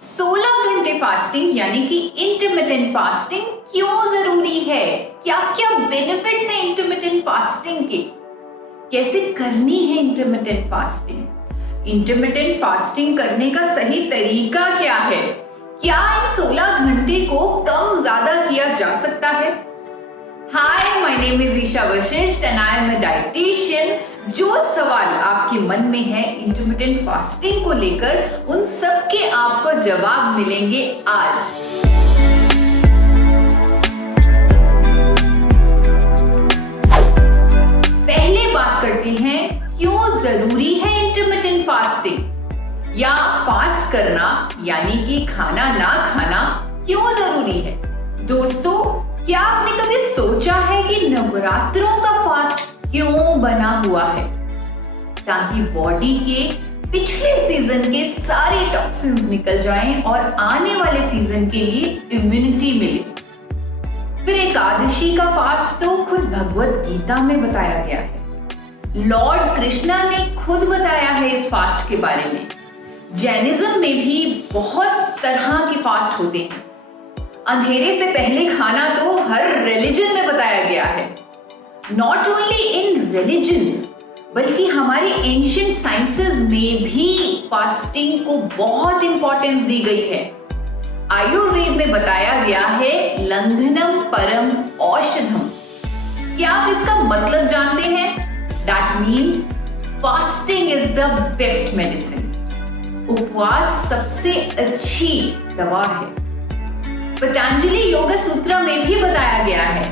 16 घंटे फास्टिंग यानी कि इंटरमिटेंट फास्टिंग क्यों जरूरी है? क्या क्या बेनिफिट्स हैं इंटरमिटेंट फास्टिंग के? कैसे करनी है इंटरमिटेंट फास्टिंग? इंटरमिटेंट फास्टिंग करने का सही तरीका क्या है? क्या इन 16 घंटे को कम ज्यादा किया जा सकता है? Hi, my name is Isha Vashisht and I am a dietitian. जो सवाल आपके मन में है इंटरमिटेंट फास्टिंग को लेकर, उन सब के आपको जवाब मिलेंगे आज। पहले बात करते हैं क्यों जरूरी है इंटरमिटेंट फास्टिंग या फास्ट करना यानी कि खाना ना खाना क्यों जरूरी है। दोस्तों, क्या आपने कभी सोचा है कि नवरात्रों का फास्ट क्यों बना हुआ है? ताकि बॉडी के पिछले सीजन के सारे टॉक्सिन्स निकल जाएं और आने वाले सीजन के लिए इम्यूनिटी मिले। फिर एकादशी का फास्ट तो खुद भगवत गीता में बताया गया है। लॉर्ड कृष्णा ने खुद बताया है इस फास्ट के बारे में। जैनिज्म में भी बहुत तरह के फास्ट होते हैं। अंधेरे से पहले खाना तो हर रिलीजन में बताया गया है। नॉट ओनली इन रिलीजन्स बल्कि हमारे एंशिएंट साइंसेस में भी फास्टिंग को बहुत इंपॉर्टेंस दी गई है। आयुर्वेद में बताया गया है लंघनम परम औषधम। क्या आप इसका मतलब जानते हैं? That means fasting is the best medicine. उपवास सबसे अच्छी दवा है। पतंजलि योग सूत्र में भी बताया गया है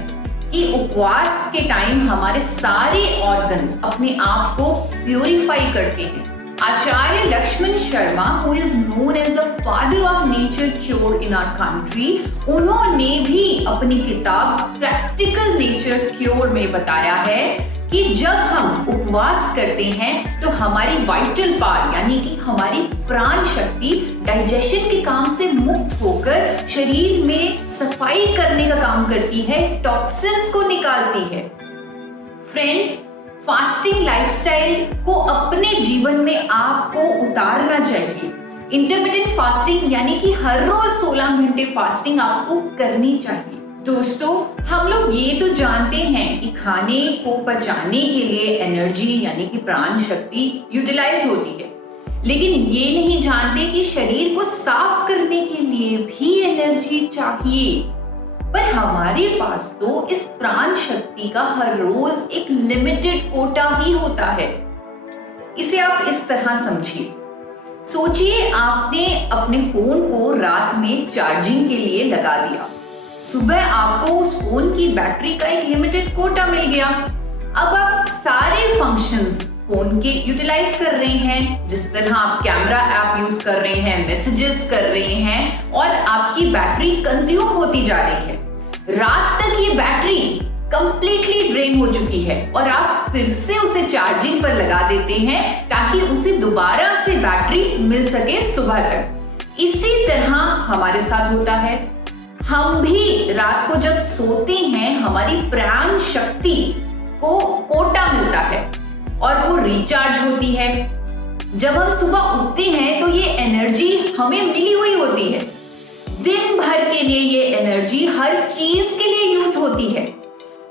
कि उपवास के टाइम हमारे सारे ऑर्गन्स अपने आप को प्यूरिफाई करते हैं। Acharya Lakshman Sharma, who is known as the father of nature cure in our country, उन्होंने भी अपनी किताब प्रैक्टिकल नेचर क्योर में बताया है कि जब हम उपवास करते हैं तो हमारी वाइटल पावर यानी कि हमारी प्राण शक्ति डाइजेशन के काम से मुक्त होकर शरीर में सफाई करने का काम करती है, टॉक्सिन्स को निकालती है। फ्रेंड्स, फास्टिंग लाइफस्टाइल को अपने जीवन में आपको उतारना चाहिए। इंटरमिटेंट फास्टिंग यानी कि हर रोज 16 घंटे फास्टिंग आपको करनी चाहिए। दोस्तों, हम लोग ये तो जानते हैं कि खाने को पचाने के लिए एनर्जी यानी कि प्राण शक्ति यूटिलाइज होती है, लेकिन ये नहीं जानते कि शरीर को साफ करने के लिए भी एनर्जी चाहिए। पर हमारे पास तो इस प्राण शक्ति का हर रोज एक लिमिटेड कोटा ही होता है। इसे आप इस तरह समझिए। सोचिए, आपने अपने फोन को रात में चार्जिंग के लिए लगा दिया। सुबह आपको उस फोन की बैटरी का एक लिमिटेड कोटा मिल गया। अब आप सारे फंक्शंस फोन के यूटिलाइज कर रहे हैं। जिस तरह आप कैमरा ऐप यूज कर रहे हैं, मैसेजेस कर रहे हैं और आपकी बैटरी कंज्यूम होती जा रही है। रात तक ये बैटरी कंप्लीटली ड्रेन हो चुकी है और आप फिर से उसे चार्जिंग पर लगा देते हैं ताकि उसे दोबारा से बैटरी मिल सके सुबह तक। इसी तरह हमारे साथ होता है। हम भी रात को जब सोते हैं हमारी प्राण शक्ति को कोटा मिलता है और वो रिचार्ज होती है। जब हम सुबह उठते हैं तो ये एनर्जी हमें मिली हुई होती है। दिन भर के लिए ये एनर्जी हर चीज के लिए यूज होती है।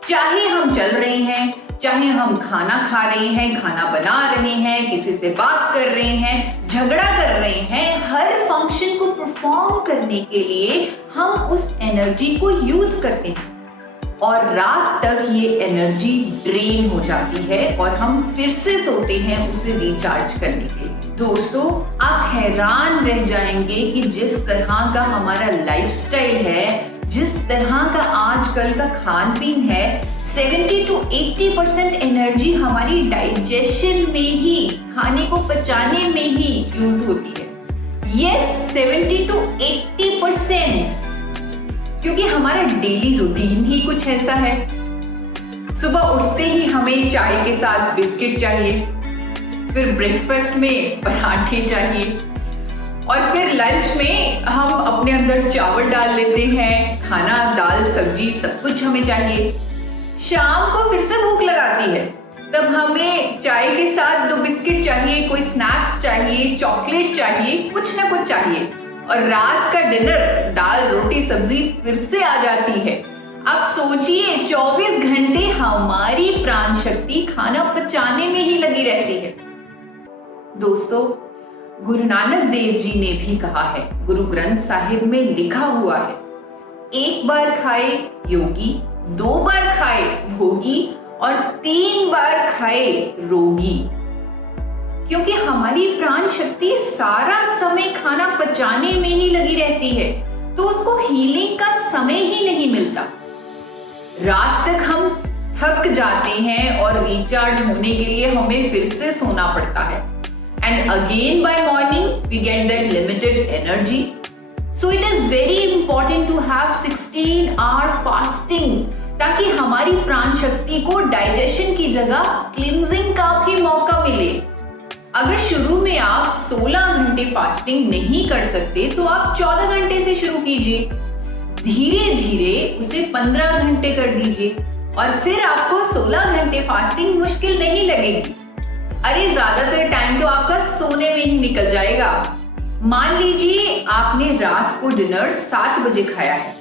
चाहे हम चल रहे हैं, चाहे हम खाना खा रहे हैं, खाना बना रहे हैं, किसी से बात कर रहे हैं, झगड़ा कर रहे हैं, हर फंक्शन को परफॉर्म करने के लिए हम उस एनर्जी को यूज करते हैं और रात तक ये एनर्जी ड्रेन हो जाती है और हम फिर से सोते हैं उसे रिचार्ज करने के लिए। दोस्तों, आप हैरान रह जाएंगे कि जिस तरह का हमारा लाइफस्टाइल है, जिस तरह का आजकल का खान पीन है, 70 to 80% एनर्जी हमारी डाइजेशन में ही, खाने को पचाने में ही यूज होती है। यस, 70 to 80%, क्योंकि हमारा डेली रूटीन ही कुछ ऐसा है। सुबह उठते ही हमें चाय के साथ बिस्किट चाहिए, फिर ब्रेकफास्ट में पराठे चाहिए और फिर लंच में हम अपने अंदर चावल डाल लेते हैं। खाना, दाल, सब्जी सब कुछ हमें चाहिए। शाम को फिर से भूख लगाती है, तब हमें चाय के साथ 2 बिस्किट चाहिए, कोई स्नैक्स चाहिए, चॉकलेट चाहिए, कुछ ना कुछ चाहिए। और रात का डिनर दाल रोटी सब्जी फिर से आ जाती है। अब सोचिए 24 घंटे हमारी प्राण शक्ति खाना पचाने में ही लगी रहती है। दोस्तों, गुरु नानक देव जी ने भी कहा है, गुरु ग्रंथ साहिब में लिखा हुआ है, एक बार खाए योगी, 2 बार खाए भोगी और 3 बार खाए रोगी। क्योंकि हमारी प्राण शक्ति सारा समय खाना पचाने में ही लगी रहती है, तो उसको हीलिंग का समय ही नहीं मिलता। रात तक हम थक जाते हैं और रिचार्ज होने के लिए हमें फिर से सोना पड़ता है। And again by morning we get that limited energy. So it is very important to have 16 hour fasting, ताकि हमारी प्राण शक्ति को डाइजेशन की जगह क्लींजिंग का भी मौका मिले। अगर शुरू में आप 16 घंटे फास्टिंग नहीं कर सकते तो आप 14 घंटे से शुरू कीजिए, धीरे धीरे उसे 15 घंटे कर दीजिए और फिर आपको 16 घंटे फास्टिंग मुश्किल नहीं लगेगी। अरे ज्यादातर टाइम तो आपका सोने में ही निकल जाएगा। मान लीजिए आपने रात को डिनर 7 बजे खाया है,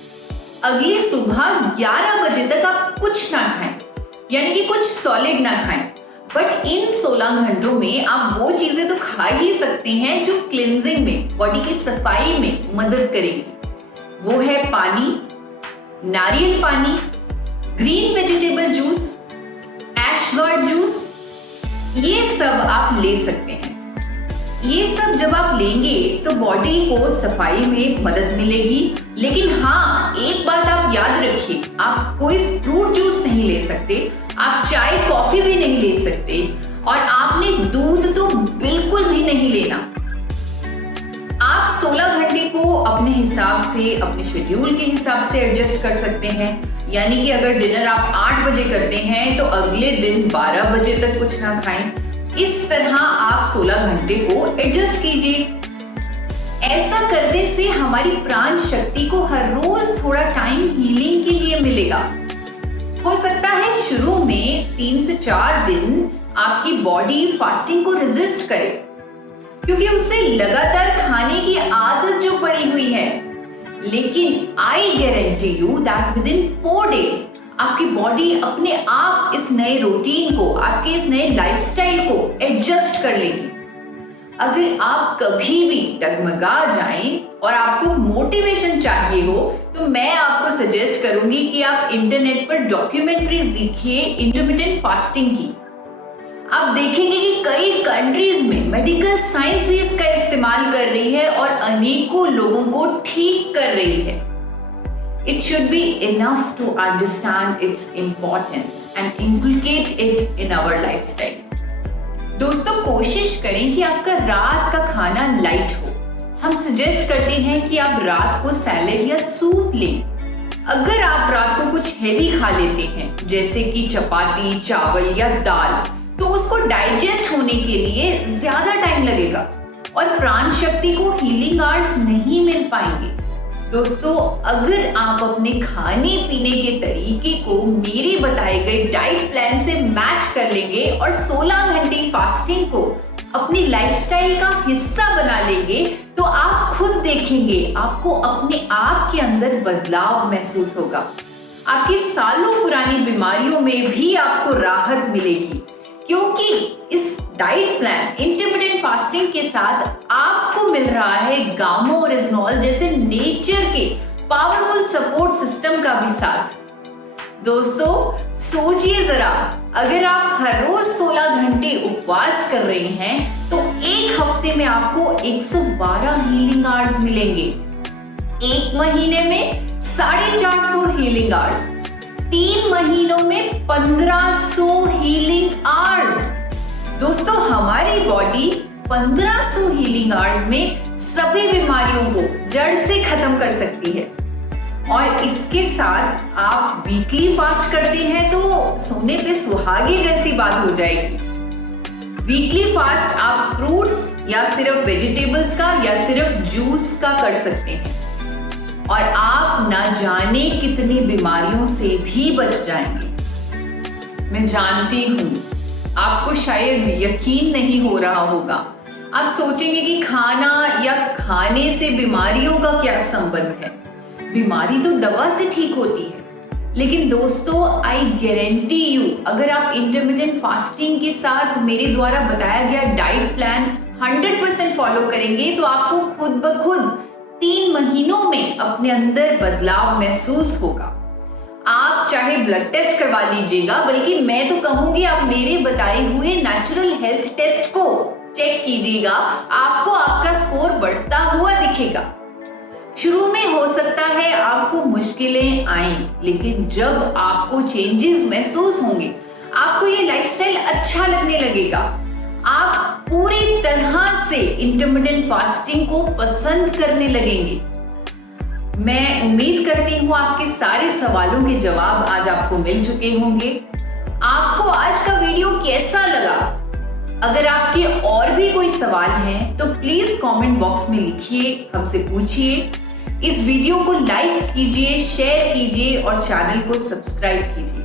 अगले सुबह 11 बजे तक आप कुछ ना खाएं, यानी कि कुछ सॉलिड ना खाएं। बट इन 16 घंटों में आप वो चीजें तो खा ही सकते हैं जो क्लींजिंग में, बॉडी की सफाई में मदद करेगी। वो है पानी, नारियल पानी, ग्रीन वेजिटेबल जूस, एशगार्ड जूस, ये सब आप ले सकते हैं। ये सब जब आप लेंगे तो बॉडी को सफाई में मदद मिलेगी। लेकिन हाँ, एक बात आप याद रखिए, आप कोई फ्रूट जूस नहीं ले सकते, आप चाय कॉफी भी नहीं ले सकते और आपने दूध तो बिल्कुल भी नहीं लेना। आप 16 घंटे को अपने हिसाब से, अपने शेड्यूल के हिसाब से एडजस्ट कर सकते हैं। यानी कि अगर डिनर आप 8 बजे करते हैं तो अगले दिन 12 बजे तक कुछ ना खाएं। इस तरह आप 16 घंटे को एडजस्ट कीजिए। ऐसा करने से हमारी प्राण शक्ति को हर रोज थोड़ा टाइम हीलिंग के लिए मिलेगा। हो सकता है शुरू में 3 से 4 दिन आपकी बॉडी फास्टिंग को रेजिस्ट करे, क्योंकि उससे लगातार खाने की आदत जो पड़ी हुई है। लेकिन I guarantee you that with in 4 days आपकी बॉडी अपने आप इस नए रूटीन को, आपके इस नए लाइफस्टाइल को एडजस्ट कर लेगी। अगर आप कभी भी डगमगा जाएं और आपको मोटिवेशन चाहिए हो तो मैं आपको सजेस्ट करूंगी कि आप इंटरनेट पर डॉक्यूमेंट्रीज देखिए इंटरमिटेंट फास्टिंग की। आप देखेंगे कि कई कंट्रीज में मेडिकल साइंस भी इसका इस्तेमाल कर रही है और अनेकों लोगों को ठीक कर रही है। It should be enough to understand its importance and inculcate it in our lifestyle. दोस्तों, कोशिश करें कि आपका रात का खाना लाइट हो। हम सजेस्ट करते हैं कि आप रात को सैलेड या सूप लें। अगर आप रात को कुछ हेवी खा लेते हैं, जैसे कि चपाती, चावल या दाल, तो उसको डाइजेस्ट होने के लिए ज्यादा टाइम लगेगा और प्राण शक्ति को हीलिंग आवर्स नहीं मिल पाएंगे। दोस्तों, अगर आप अपने खाने पीने के तरीके को मेरे बताए गए डाइट प्लान से मैच कर लेंगे और 16 घंटे फास्टिंग को अपनी लाइफस्टाइल का हिस्सा बना लेंगे, तो आप खुद देखेंगे आपको अपने आप के अंदर बदलाव महसूस होगा। आपकी सालों पुरानी बीमारियों में भी आपको राहत मिलेगी, क्योंकि इस डाइट प्लान इंटरमिटेंट फास्टिंग के साथ आपको मिल रहा है गामा ओरिजिनॉल जैसे नेचर के पावरफुल सपोर्ट सिस्टम का भी साथ। दोस्तों, सोचिए जरा, अगर आप हर रोज 16 घंटे उपवास कर रहे हैं तो एक हफ्ते में आपको 112 हीलिंग आवर्स मिलेंगे। एक महीने में 450 हीलिंग आवर्स, 3 महीनों में 1500 हीलिंग आवर्स। दोस्तों, हमारी बॉडी 1500 हीलिंग आवर्स में सभी बीमारियों को जड़ से खत्म कर सकती है। और इसके साथ आप वीकली फास्ट करते हैं तो सोने पे सुहागे जैसी बात हो जाएगी। वीकली फास्ट आप फ्रूट्स या सिर्फ वेजिटेबल्स का या सिर्फ जूस का कर सकते हैं और आप ना जाने कितनी बीमारियों से भी बच जाएंगे। मैं जानती हूं आपको शायद यकीन नहीं हो रहा होगा, आप सोचेंगे कि खाना या खाने से बीमारियों का क्या संबंध है? बीमारी तो दवा से ठीक होती है, लेकिन दोस्तों आई गारंटी यू, अगर आप इंटरमिटेंट फास्टिंग के साथ मेरे द्वारा बताया गया डाइट प्लान 100% फॉलो करेंगे तो आपको खुद ब खुद 3 महीनों में अपने अंदर बदलाव महसूस होगा। आप चाहे ब्लड टेस्ट करवा लीजिएगा, बल्कि मैं तो कहूंगी आप मेरे बताए हुए नेचुरल हेल्थ टेस्ट को चेक कीजिएगा, आपको आपका स्कोर बढ़ता हुआ दिखेगा। शुरू में हो सकता है आपको मुश्किलें आएं, लेकिन जब आपको चेंजेस महसूस होंगे, आपको ये लाइफस्टाइल अच्छा लगने लगेगा। आप पूरी तरह से इंटरमिटेंट फास्टिंग को पसंद करने लगेंगे। मैं उम्मीद करती हूँ आपके सारे सवालों के जवाब आज आपको मिल चुके होंगे। आपको आज का वीडियो कैसा लगा? अगर आपके और भी कोई सवाल हैं तो प्लीज कमेंट बॉक्स में लिखिए, हमसे पूछिए। इस वीडियो को लाइक कीजिए, शेयर कीजिए और चैनल को सब्सक्राइब कीजिए।